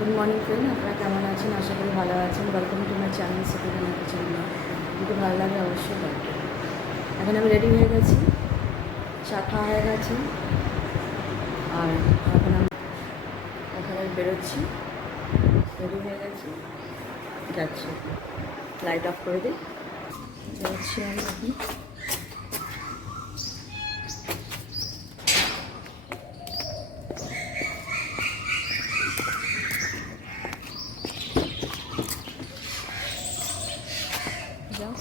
Good morning friend, আপনারা কেমন আছেন? আশা করি ভালো আছেন। ওয়েলকাম টু মাই চ্যানেল সিটিগানা কিচেন। যদি ভালো লাগে অবশ্যই লাইক করবেন। এখন আমি রেডি হয়ে গেছি, চা খাওয়া হয়ে গেছে, আর এখন আমি ওখানে বেরোচ্ছি। রেডি হয়ে গেছি, যাচ্ছি। লাইট অফ করে দিই, যাচ্ছি আমি এখন। যাও,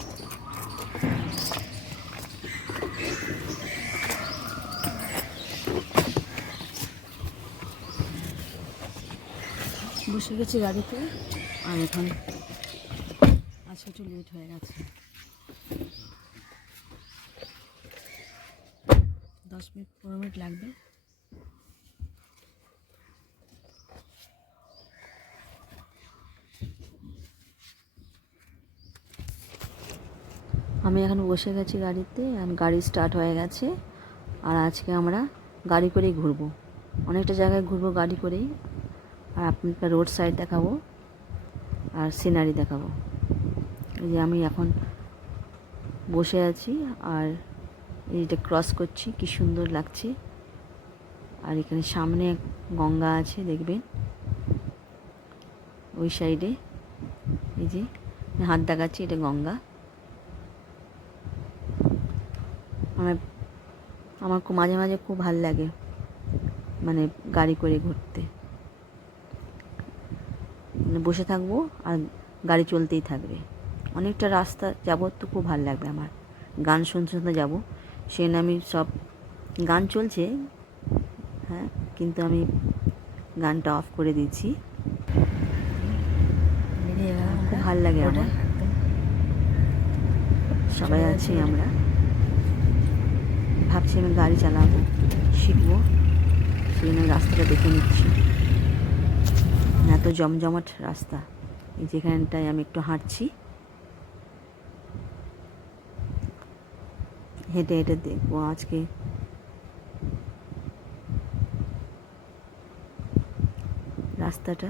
বসে গেছি গাড়িতে। আর এখন আজকে একটু লেট হয়ে গেছে, 10-15 মিনিট লাগবে। আমি এখন বসে গেছি গাড়িতে, আর গাড়ি স্টার্ট হয়ে গেছে। আর আজকে আমরা গাড়ি করেই ঘুরবো, অনেকটা জায়গায় ঘুরবো গাড়ি করেই। আর আপনাকে রোড সাইড দেখাবো আর সিনারি দেখাবো। এই যে আমি এখন বসে আছি আর এইটা ক্রস করছি, কি সুন্দর লাগছে। আর এখানে সামনে গঙ্গা আছে, দেখবেন ওই সাইডে। এই যে হাত দেখাচ্ছি, এটা গঙ্গা। আমার মাঝে মাঝে খুব ভালো লাগে মানে গাড়ি করে ঘুরতে, মানে বসে থাকবো আর গাড়ি চলতেই থাকবে। অনেকটা রাস্তা যাবো তো খুব ভালো লাগবে আমার। গান শুনতে শুনতে যাবো, সেখানে আমি সব গান চলছে, হ্যাঁ, কিন্তু আমি গানটা অফ করে দিচ্ছি। খুব ভালো লাগে আমার। সবাই আছি আমরা, ভাবছি আমি গাড়ি চালাবো, শিখবো, সেই জন্য রাস্তাটা দেখে নিচ্ছি। এত জমজমাট রাস্তা, এই যেখানটায় আমি একটু হাঁটছি, হেঁটে হেঁটে দেখবো আজকে রাস্তাটা